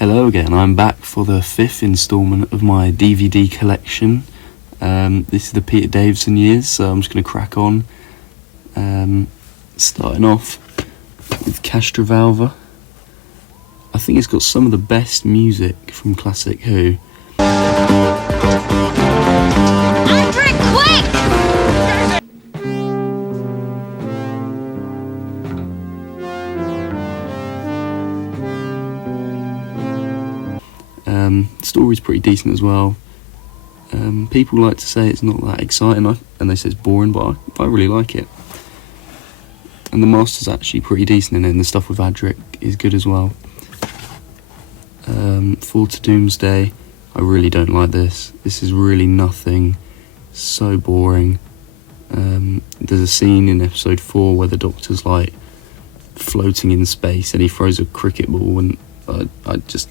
Hello again, I'm back for the 5th instalment of my DVD collection. This is the Peter Davison years, so I'm just going to crack on. Starting off with Castrovalva. I think it's got some of the best music from classic Who. Andrew, quick! The story's pretty decent as well. People like to say it's not that exciting, and they say it's boring, but I really like it. And the Master's actually pretty decent in it, and the stuff with Adric is good as well. Fall to Doomsday, I really don't like this. This is really nothing, so boring. There's a scene in episode 4 where the Doctor's like floating in space and he throws a cricket ball, and I just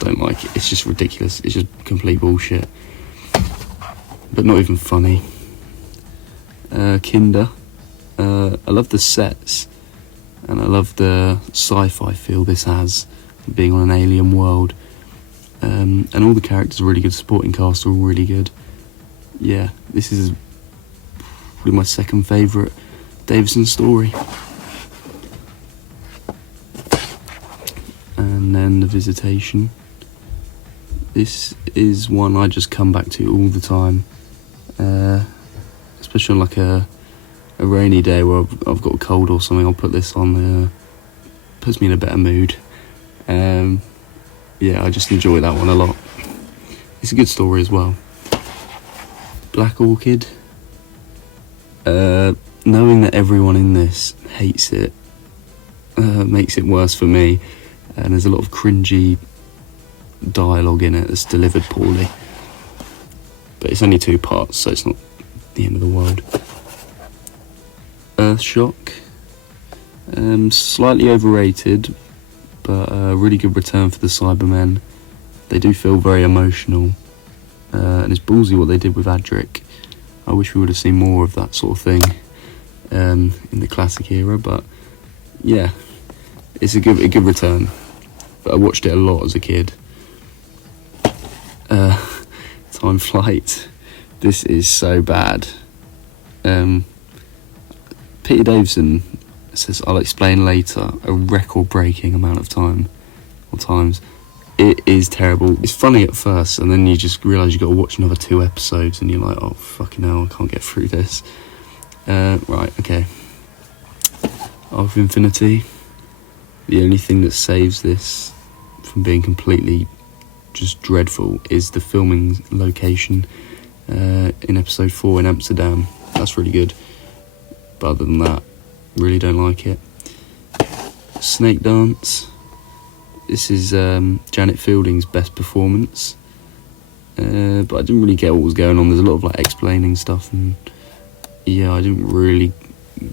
don't like it. It's just ridiculous. It's just complete bullshit. But not even funny. Kinder. I love the sets, and I love the sci-fi feel this has, being on an alien world. And all the characters are really good. Supporting cast are all really good. Yeah, this is probably my second favourite Davison story. And then The Visitation. This is one I just come back to all the time, especially on like a rainy day where I've got a cold or something. I'll put this on. Puts me in a better mood. Yeah, I just enjoy that one a lot. It's a good story as well. Black Orchid. Knowing that everyone in this hates it makes it worse for me. And there's a lot of cringy dialogue in it that's delivered poorly. But it's only 2 parts, so it's not the end of the world. Earthshock. Slightly overrated, but a really good return for the Cybermen. They do feel very emotional. And it's ballsy what they did with Adric. I wish we would have seen more of that sort of thing in the classic era, but yeah, it's a good return. But I watched it a lot as a kid. Time Flight. This is so bad. Peter Davison says, I'll explain later, a record-breaking amount of times. It is terrible. It's funny at first, and then you just realise you've got to watch another 2 episodes, and you're like, oh, fucking hell, I can't get through this. Right, okay. Arc of Infinity. The only thing that saves this from being completely just dreadful is the filming location in episode 4 in Amsterdam. That's really good. But other than that, really don't like it. Snake Dance. This is Janet Fielding's best performance. But I didn't really get what was going on. There's a lot of like explaining stuff, and yeah, I didn't really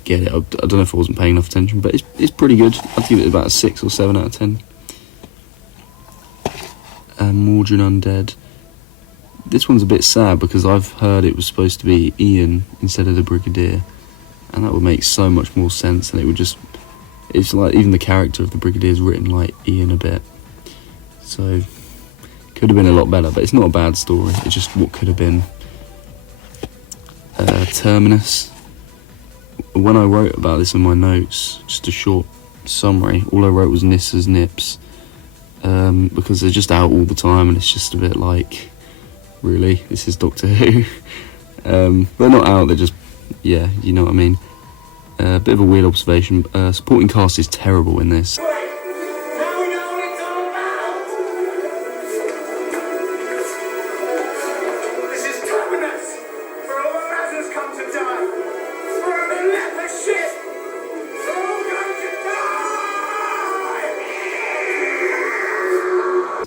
get it. I don't know if I wasn't paying enough attention, but it's pretty good. I'd give it about a 6 or 7 out of 10. Mordred Undead. This one's a bit sad because I've heard it was supposed to be Ian instead of the Brigadier, and that would make so much more sense, and it would just, it's like even the character of the Brigadier is written like Ian a bit, so could have been a lot better. But it's not a bad story, it's just what could have been. Terminus. When I wrote about this in my notes, just a short summary, all I wrote was Nissa's nips, because they're just out all the time, and it's just a bit like, really, this is Doctor Who. They're not out, they're just, yeah, you know what I mean. A bit of a weird observation. Supporting cast is terrible in this.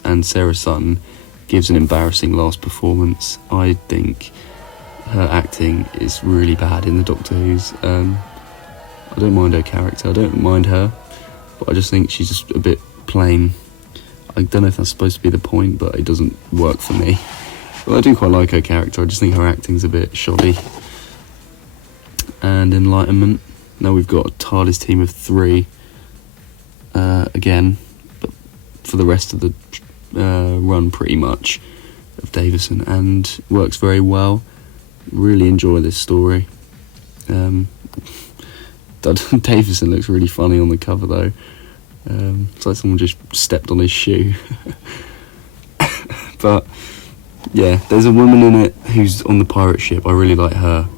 And Sarah Sutton gives an embarrassing last performance. I think her acting is really bad in the Doctor Who's. I don't mind her character, I don't mind her, but I just think she's just a bit plain. I don't know if that's supposed to be the point, but it doesn't work for me. Well, I do quite like her character, I just think her acting's a bit shoddy. And Enlightenment. Now we've got a TARDIS team of 3, again, but for the rest of the run, pretty much, of Davison, and works very well. Really enjoy this story. Davison looks really funny on the cover though. It's like someone just stepped on his shoe. But yeah, there's a woman in it who's on the pirate ship. I really like her,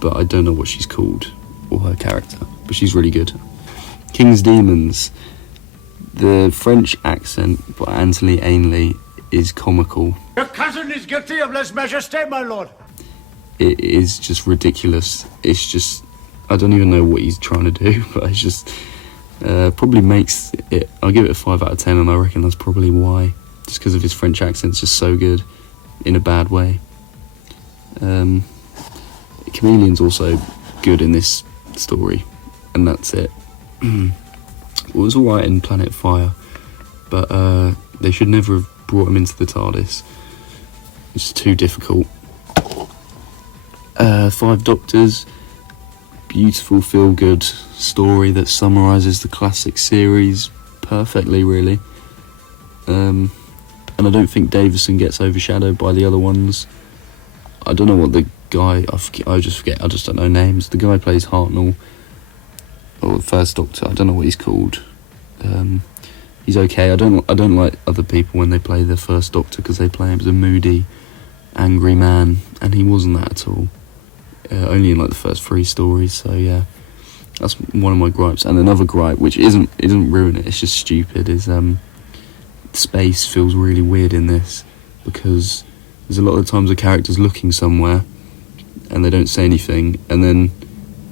but I don't know what she's called or her character, but she's really good. King's Demons. The French accent by Anthony Ainley is comical. Your cousin is guilty of lèse-majesté, my lord. It is just ridiculous. It's just, I don't even know what he's trying to do, but it's just probably makes it. I'll give it a 5 out of 10, and I reckon that's probably why. Just because of his French accent's just so good, in a bad way. Chameleon's also good in this story, and that's it. It was alright in Planet Fire, but they should never have brought him into the TARDIS. It's too difficult. 5 Doctors, beautiful feel-good story that summarises the classic series perfectly, really. And I don't think Davison gets overshadowed by the other ones. I don't know what the guy, I just don't know names. The guy plays Hartnell, or the First Doctor, I don't know what he's called. He's okay. I don't like other people when they play the First Doctor, because they play him as a moody, angry man, and he wasn't that at all. Only in like the first 3 stories, so yeah, that's one of my gripes. And another gripe, which isn't ruin it, it's just stupid, is space feels really weird in this, because there's a lot of times the character's looking somewhere and they don't say anything, and then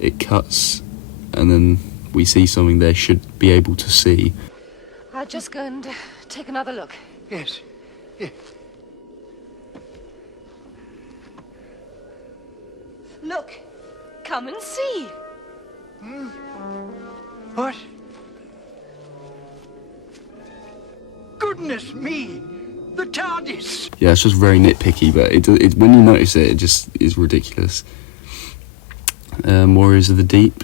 it cuts, and then we see something they should be able to see. I'll just go and take another look. Yes. Yes. Look, come and see. What? Goodness me! The TARDIS! Yeah, it's just very nitpicky, but it when you notice it, it just is ridiculous. Warriors of the Deep,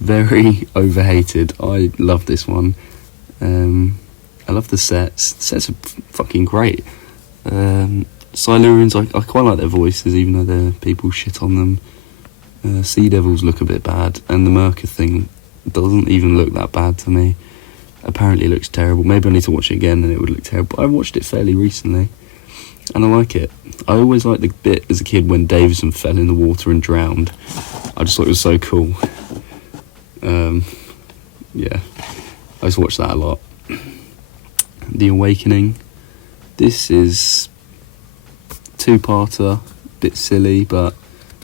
very overhated. I love this one. I love the sets. The sets are fucking great. Silurians, I quite like their voices, even though their people shit on them. Sea Devils look a bit bad, and the Merca thing doesn't even look that bad to me. Apparently it looks terrible. Maybe I need to watch it again and it would look terrible. But I watched it fairly recently, and I like it. I always liked the bit as a kid when Davison fell in the water and drowned. I just thought it was so cool. Yeah, I just watched that a lot. The Awakening. This is 2-parter, bit silly but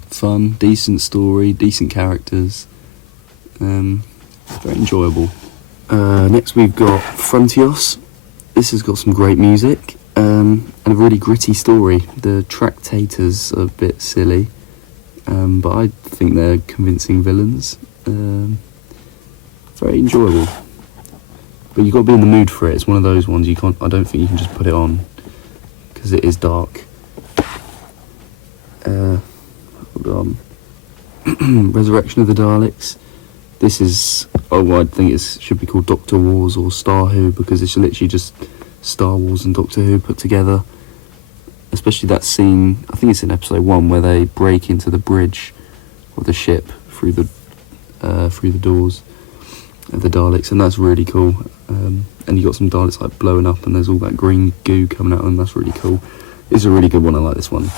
fun, decent story, decent characters, very enjoyable. Next we've got Frontios. This has got some great music and a really gritty story. The Tractators are a bit silly, but I think they're convincing villains. Very enjoyable, but you've got to be in the mood for it. It's one of those ones you can't. I don't think you can just put it on, because it is dark. Hold on. Resurrection of the Daleks. This is, I think it should be called Doctor Wars or Star Who, because it's literally just Star Wars and Doctor Who put together. Especially that scene, I think it's in episode 1, where they break into the bridge of the ship through the doors of the Daleks, and that's really cool. And you got some Daleks like blowing up, and there's all that green goo coming out of them. That's really cool. It's a really good one. I like this one.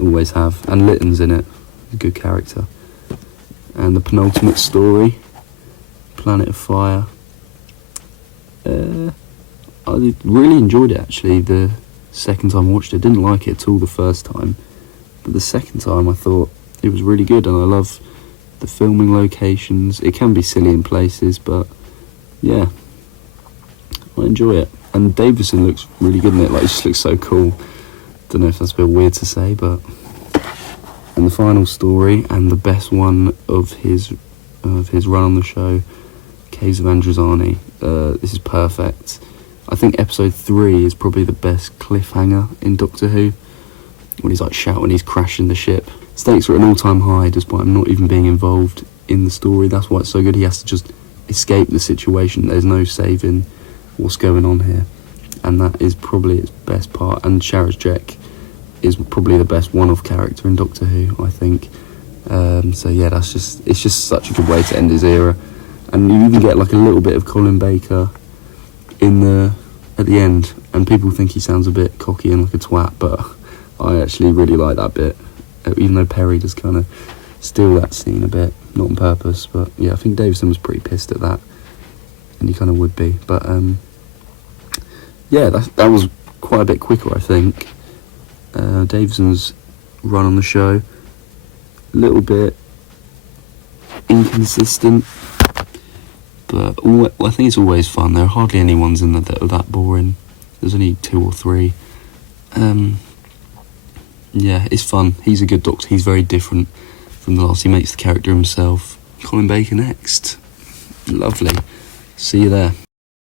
Always have. And Litton's in it. A good character. And the penultimate story, Planet of Fire. I really enjoyed it, actually. The second time I watched it, didn't like it at all the first time, but the second time I thought it was really good, and I love the filming locations. It can be silly in places, but yeah, I enjoy it. And Davison looks really good in it. Like, he just looks so cool. Don't know if that's a bit weird to say, but. And the final story, and the best one of his run on the show, Caves of Androzani. This is perfect. I think episode 3 is probably the best cliffhanger in Doctor Who, when he's like shouting, he's crashing the ship. Stakes are at an all-time high, despite him not even being involved in the story. That's why it's so good. He has to just escape the situation. There's no saving what's going on here, and that is probably its best part. And Jack is probably the best one-off character in Doctor Who, I think. So yeah, it's just such a good way to end his era. And you even get like a little bit of Colin Baker at the end, and people think he sounds a bit cocky and like a twat, but I actually really like that bit, even though Perry does kind of steal that scene a bit, not on purpose. But yeah, I think Davison was pretty pissed at that, and he kind of would be. But yeah, that was quite a bit quicker, I think. Davison's run on the show, a little bit inconsistent, but I think it's always fun. There are hardly any ones in there that are that boring. There's only 2 or 3. Yeah, it's fun. He's a good Doctor. He's very different from the last. He makes the character himself. Colin Baker next. Lovely. See you there.